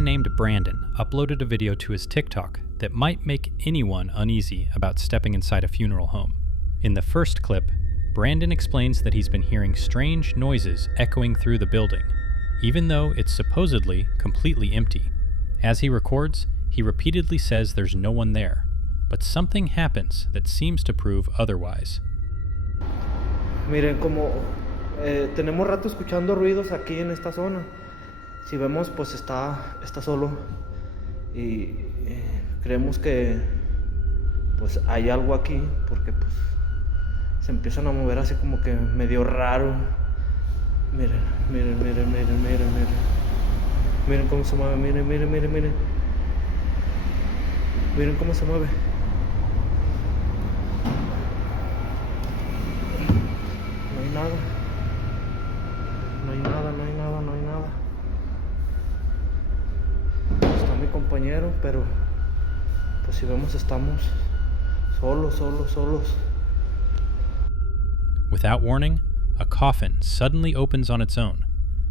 man named Brandon uploaded a video to his TikTok that might make anyone uneasy about stepping inside a funeral home. In the first clip, Brandon explains that he's been hearing strange noises echoing through the building, even though it's supposedly completely empty. As he records, he repeatedly says there's no one there, but something happens that seems to prove otherwise. Miren, como tenemos rato escuchando ruidos aquí en esta zona. Si vemos, pues está solo y creemos que pues hay algo aquí porque pues se empiezan a mover así como que medio raro. Miren, miren, miren, miren, miren, miren. Miren cómo se mueve, miren, miren, miren, miren. Miren cómo se mueve. No hay nada. No hay nada, no hay nada, no hay nada. Está mi compañero, pero pues si vemos estamos solos. Without warning, a coffin suddenly opens on its own,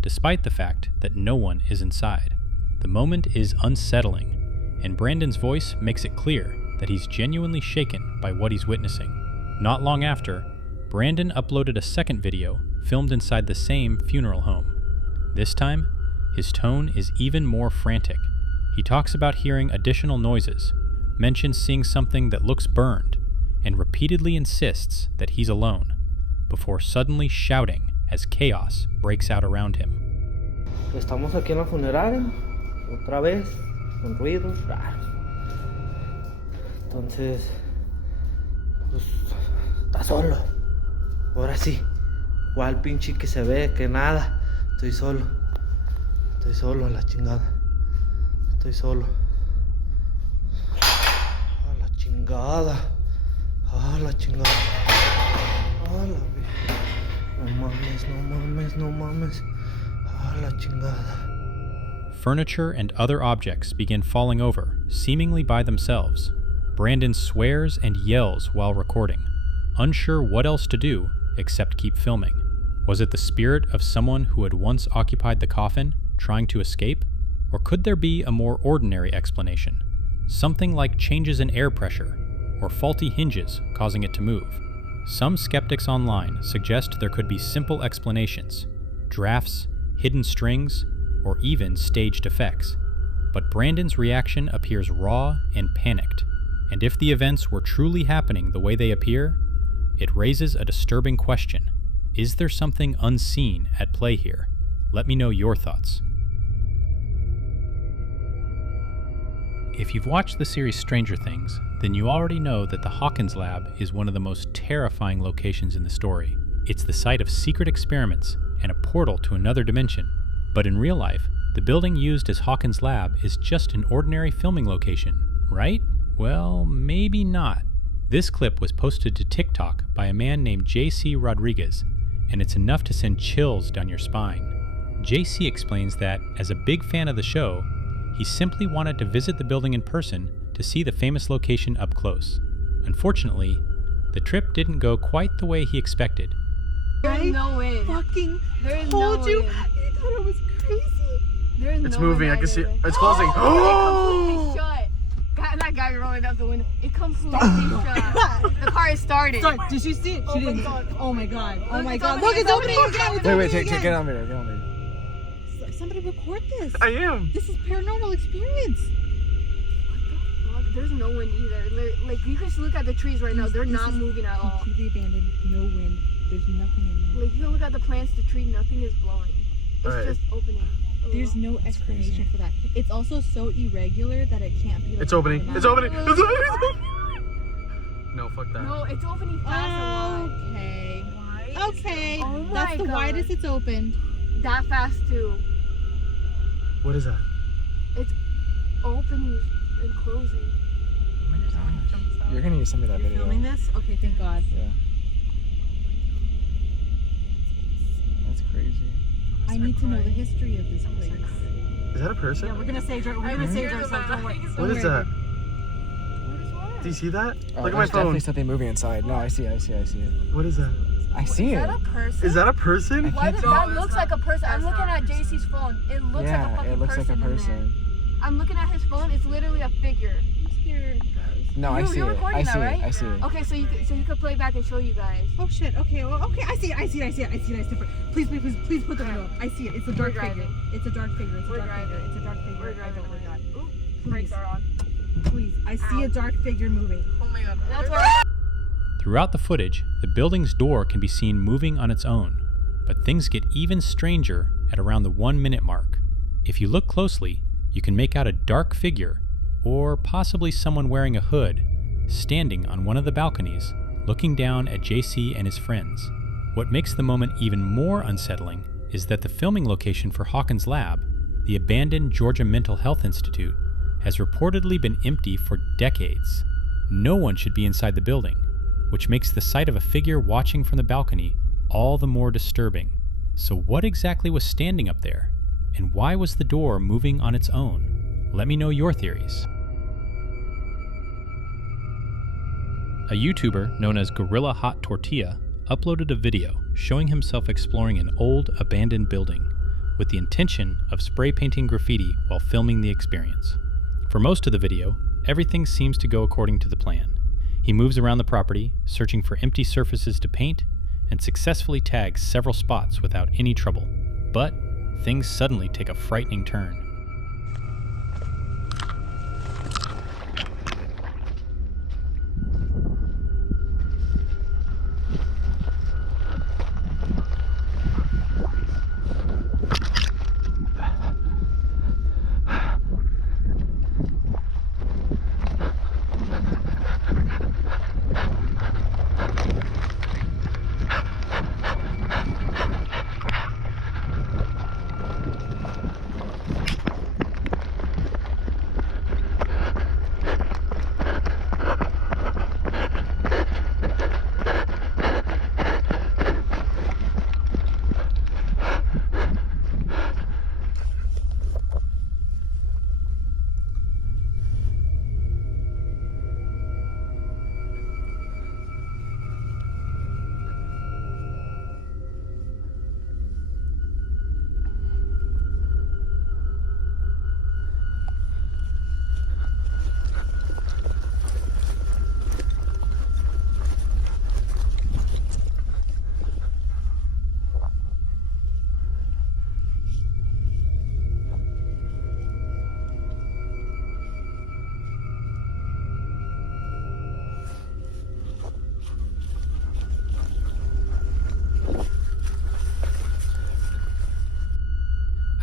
despite the fact that no one is inside. The moment is unsettling, and Brandon's voice makes it clear that he's genuinely shaken by what he's witnessing. Not long after, Brandon uploaded a second video filmed inside the same funeral home. This time, his tone is even more frantic. He talks about hearing additional noises, mentions seeing something that looks burned, and repeatedly insists that he's alone, before suddenly shouting as chaos breaks out around him. Estamos aquí en la funeraria, otra vez, con ruidos raros. Entonces, pues, está solo. Ahora sí, igual pinche que se ve, que nada. Estoy solo a la chingada. Estoy solo. A la chingada. A la chingada. A la... No mames. A la chingada. Furniture and other objects begin falling over, seemingly by themselves. Brandon swears and yells while recording, unsure what else to do except keep filming. Was it the spirit of someone who had once occupied the coffin, trying to escape? Or could there be a more ordinary explanation? Something like changes in air pressure, or faulty hinges causing it to move. Some skeptics online suggest there could be simple explanations, drafts, hidden strings, or even staged effects. But Brandon's reaction appears raw and panicked, and if the events were truly happening the way they appear, it raises a disturbing question. Is there something unseen at play here? Let me know your thoughts. If you've watched the series Stranger Things, then you already know that the Hawkins Lab is one of the most terrifying locations in the story. It's the site of secret experiments and a portal to another dimension. But in real life, the building used as Hawkins Lab is just an ordinary filming location, right? Well, maybe not. This clip was posted to TikTok by a man named JC Rodriguez, and it's enough to send chills down your spine. JC explains that, as a big fan of the show, he simply wanted to visit the building in person to see the famous location up close. Unfortunately, the trip didn't go quite the way he expected. There's no way. There's told you. You thought it was crazy. There's it's no moving. I can see it. It's closing. Oh! It shut. That guy rolling out the window. It completely shut. The car is started. Sorry, did she see it? She didn't. Oh my god. Oh my god. Look, it's opening again. Wait, get on video. Get on video. Somebody record this. I am. This is paranormal experience. What the fuck? There's no wind either. Like, you can just look at the trees right now. They're not moving at all. Completely abandoned. No wind. There's nothing in there. Like, you can look at the plants, the tree, nothing is blowing. It's just opening. There's no explanation for that. It's also so irregular that it can't be like... It's opening. It's opening. No, fuck that. No, it's opening fast. Okay. Why? Okay. Oh my That's the God. widest it's opened. That fast too. What is that? It's opening and closing. You're gonna need to send me that You're video. filming this? Okay, thank God. Yeah. That's crazy. I need to know the history of this place. Is that a person? Yeah, we're gonna sage ourselves. Don't worry. What is that? What is what? Do you see that? Oh, Look at my there's phone. definitely something moving inside. No, I see it. What is that? I see Is it. that a person? Is that a person? Why does that looks like a person? I'm looking at JC's phone. It looks like a Yeah, fucking it looks like a person in there. person. I'm looking at his phone. It's literally a figure. I'm scared. No, I You- see you're it. recording I see that, it. right? I see it. Okay, so he could play back and show you guys. Oh shit. Okay. Well, okay. I see it. It's different. Please put the window up. I see it. It's a dark We're figure. driving. It's a dark figure. It's a We're dark figure. driving. It's a dark figure. We're I driving. don't want that. Ooh, brakes are on. Please. I see a dark figure moving. Oh my god. That's why. Throughout the footage, the building's door can be seen moving on its own, but things get even stranger at around the 1-minute mark. If you look closely, you can make out a dark figure, or possibly someone wearing a hood, standing on one of the balconies, looking down at JC and his friends. What makes the moment even more unsettling is that the filming location for Hawkins' lab, the abandoned Georgia Mental Health Institute, has reportedly been empty for decades. No one should be inside the building, which makes the sight of a figure watching from the balcony all the more disturbing. So what exactly was standing up there? And why was the door moving on its own? Let me know your theories. A YouTuber known as Gorilla Hot Tortilla uploaded a video showing himself exploring an old abandoned building with the intention of spray painting graffiti while filming the experience. For most of the video, everything seems to go according to the plan. He moves around the property, searching for empty surfaces to paint, and successfully tags several spots without any trouble. But things suddenly take a frightening turn.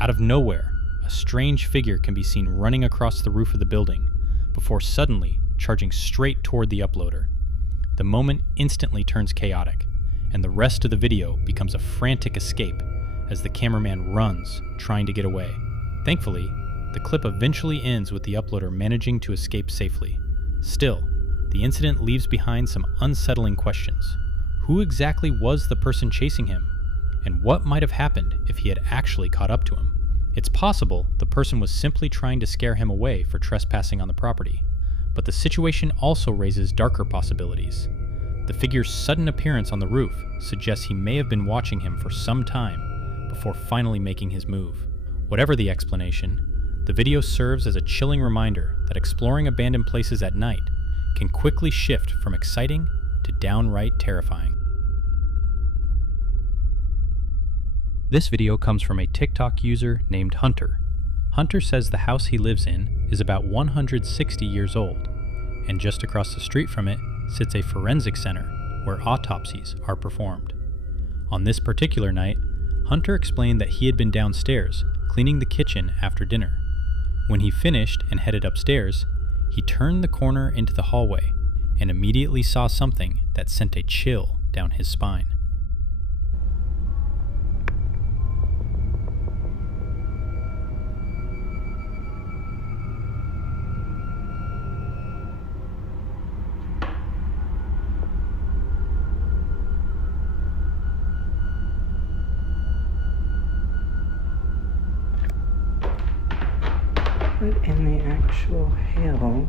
Out of nowhere, a strange figure can be seen running across the roof of the building before suddenly charging straight toward the uploader. The moment instantly turns chaotic, and the rest of the video becomes a frantic escape as the cameraman runs, trying to get away. Thankfully, the clip eventually ends with the uploader managing to escape safely. Still, the incident leaves behind some unsettling questions. Who exactly was the person chasing him? And what might have happened if he had actually caught up to him? It's possible the person was simply trying to scare him away for trespassing on the property, but the situation also raises darker possibilities. The figure's sudden appearance on the roof suggests he may have been watching him for some time before finally making his move. Whatever the explanation, the video serves as a chilling reminder that exploring abandoned places at night can quickly shift from exciting to downright terrifying. This video comes from a TikTok user named Hunter. Hunter says the house he lives in is about 160 years old, and just across the street from it sits a forensic center where autopsies are performed. On this particular night, Hunter explained that he had been downstairs cleaning the kitchen after dinner. When he finished and headed upstairs, he turned the corner into the hallway and immediately saw something that sent a chill down his spine. What in the actual hell?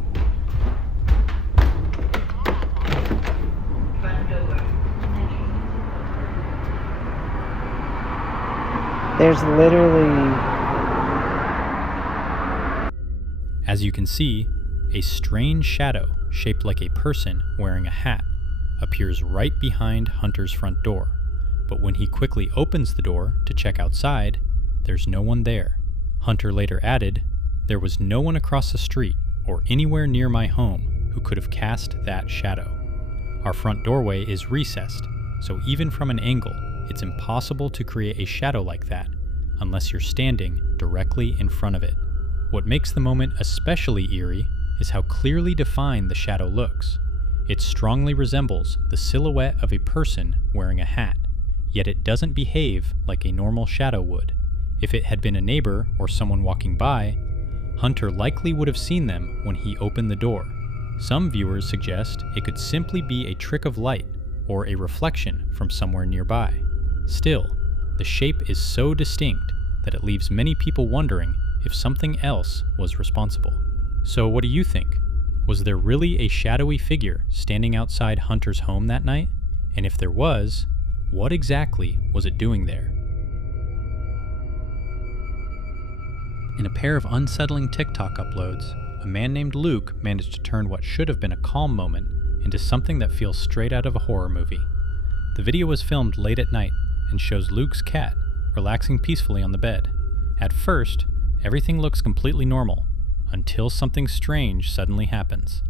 There's literally As you can see, a strange shadow shaped like a person wearing a hat appears right behind Hunter's front door, but when he quickly opens the door to check outside, there's no one there. Hunter later added, "There was no one across the street or anywhere near my home who could have cast that shadow. Our front doorway is recessed, so even from an angle, it's impossible to create a shadow like that unless you're standing directly in front of it." What makes the moment especially eerie is how clearly defined the shadow looks. It strongly resembles the silhouette of a person wearing a hat, yet it doesn't behave like a normal shadow would. If it had been a neighbor or someone walking by, Hunter likely would have seen them when he opened the door. Some viewers suggest it could simply be a trick of light or a reflection from somewhere nearby. Still, the shape is so distinct that it leaves many people wondering if something else was responsible. So what do you think? Was there really a shadowy figure standing outside Hunter's home that night? And if there was, what exactly was it doing there? In a pair of unsettling TikTok uploads, a man named Luke managed to turn what should have been a calm moment into something that feels straight out of a horror movie. The video was filmed late at night and shows Luke's cat relaxing peacefully on the bed. At first, everything looks completely normal, until something strange suddenly happens.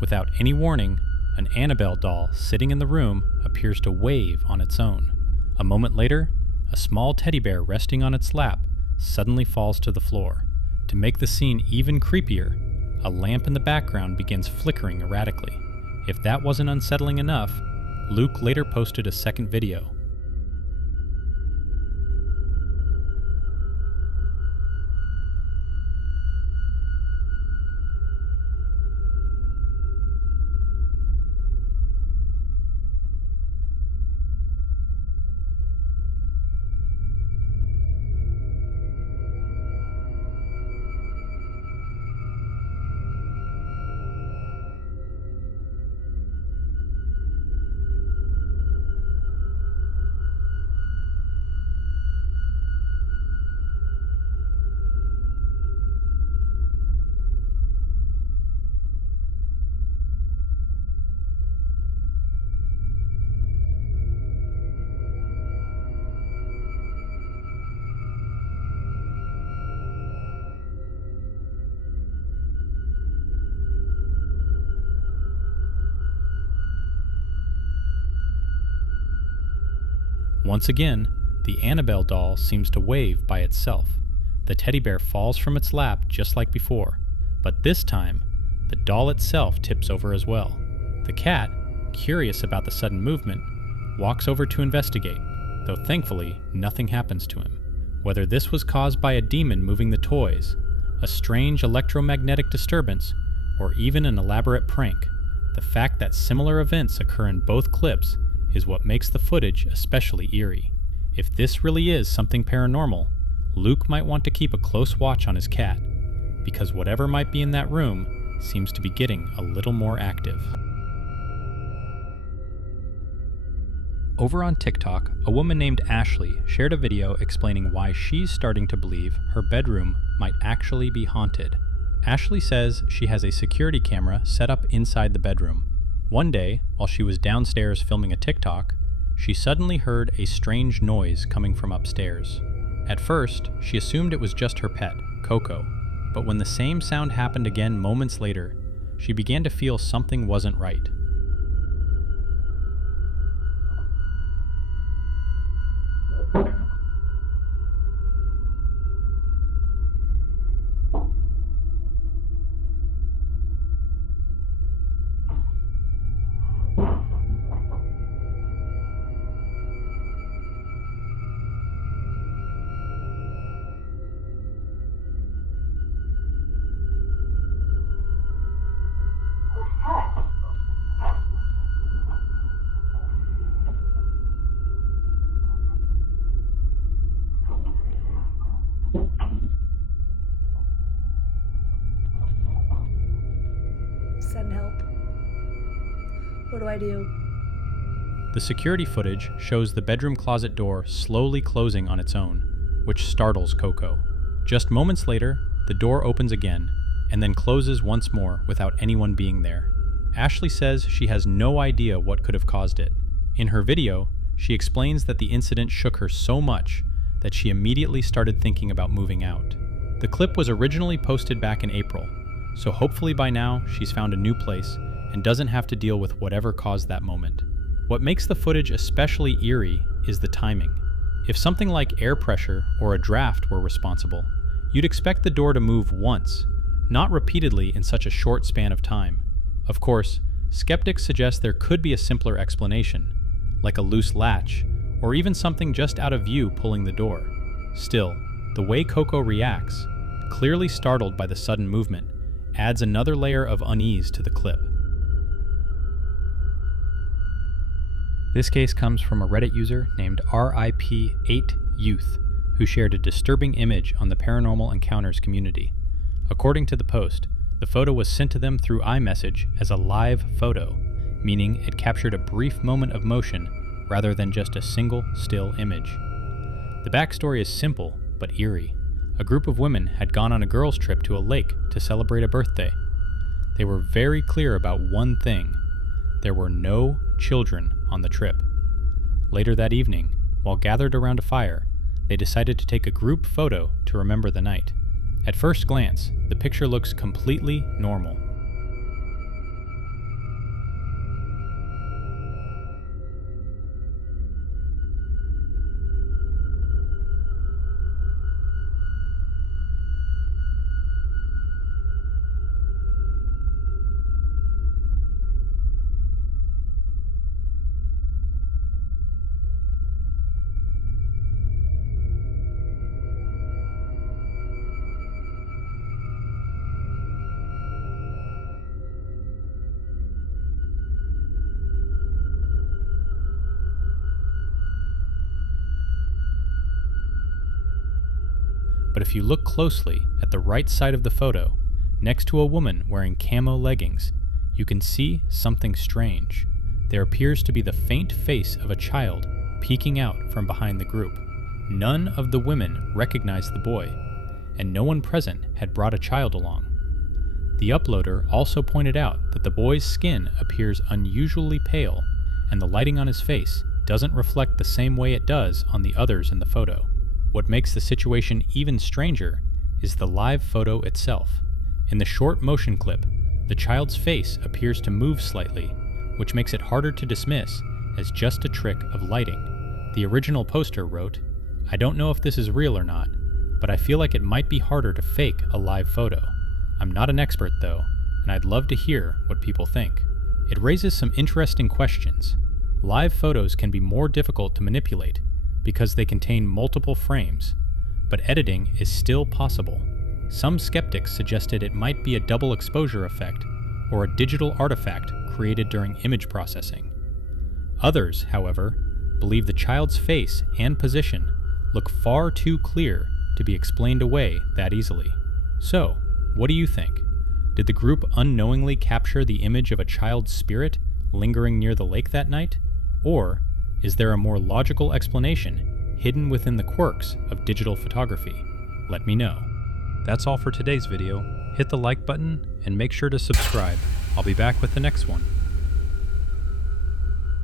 Without any warning, an Annabelle doll sitting in the room appears to wave on its own. A moment later, a small teddy bear resting on its lap suddenly falls to the floor. To make the scene even creepier, a lamp in the background begins flickering erratically. If that wasn't unsettling enough, Luke later posted a second video. Once again, the Annabelle doll seems to wave by itself. The teddy bear falls from its lap just like before, but this time, the doll itself tips over as well. The cat, curious about the sudden movement, walks over to investigate, though thankfully nothing happens to him. Whether this was caused by a demon moving the toys, a strange electromagnetic disturbance, or even an elaborate prank, the fact that similar events occur in both clips is what makes the footage especially eerie. If this really is something paranormal, Luke might want to keep a close watch on his cat, because whatever might be in that room seems to be getting a little more active. Over on TikTok, a woman named Ashley shared a video explaining why she's starting to believe her bedroom might actually be haunted. Ashley says she has a security camera set up inside the bedroom. One day, while she was downstairs filming a TikTok, she suddenly heard a strange noise coming from upstairs. At first, she assumed it was just her pet, Coco, but when the same sound happened again moments later, she began to feel something wasn't right. help. What do I do? The security footage shows the bedroom closet door slowly closing on its own, which startles Coco. Just moments later, the door opens again, and then closes once more without anyone being there. Ashley says she has no idea what could have caused it. In her video, she explains that the incident shook her so much that she immediately started thinking about moving out. The clip was originally posted back in April, so hopefully by now she's found a new place and doesn't have to deal with whatever caused that moment. What makes the footage especially eerie is the timing. If something like air pressure or a draft were responsible, you'd expect the door to move once, not repeatedly in such a short span of time. Of course, skeptics suggest there could be a simpler explanation, like a loose latch, or even something just out of view pulling the door. Still, the way Coco reacts, clearly startled by the sudden movement, adds another layer of unease to the clip. This case comes from a Reddit user named RIP8Youth, who shared a disturbing image on the Paranormal Encounters community. According to the post, the photo was sent to them through iMessage as a live photo, meaning it captured a brief moment of motion rather than just a single still image. The backstory is simple but eerie. A group of women had gone on a girls' trip to a lake to celebrate a birthday. They were very clear about one thing: there were no children on the trip. Later that evening, while gathered around a fire, they decided to take a group photo to remember the night. At first glance, the picture looks completely normal. But if you look closely at the right side of the photo, next to a woman wearing camo leggings, you can see something strange. There appears to be the faint face of a child peeking out from behind the group. None of the women recognized the boy, and no one present had brought a child along. The uploader also pointed out that the boy's skin appears unusually pale, and the lighting on his face doesn't reflect the same way it does on the others in the photo. What makes the situation even stranger is the live photo itself. In the short motion clip, the child's face appears to move slightly, which makes it harder to dismiss as just a trick of lighting. The original poster wrote, "I don't know if this is real or not, but I feel like it might be harder to fake a live photo. I'm not an expert though, and I'd love to hear what people think." It raises some interesting questions. Live photos can be more difficult to manipulate because they contain multiple frames, but editing is still possible. Some skeptics suggested it might be a double exposure effect or a digital artifact created during image processing. Others, however, believe the child's face and position look far too clear to be explained away that easily. So, what do you think? Did the group unknowingly capture the image of a child's spirit lingering near the lake that night? Or is there a more logical explanation hidden within the quirks of digital photography? Let me know. That's all for today's video. Hit the like button and make sure to subscribe. I'll be back with the next one.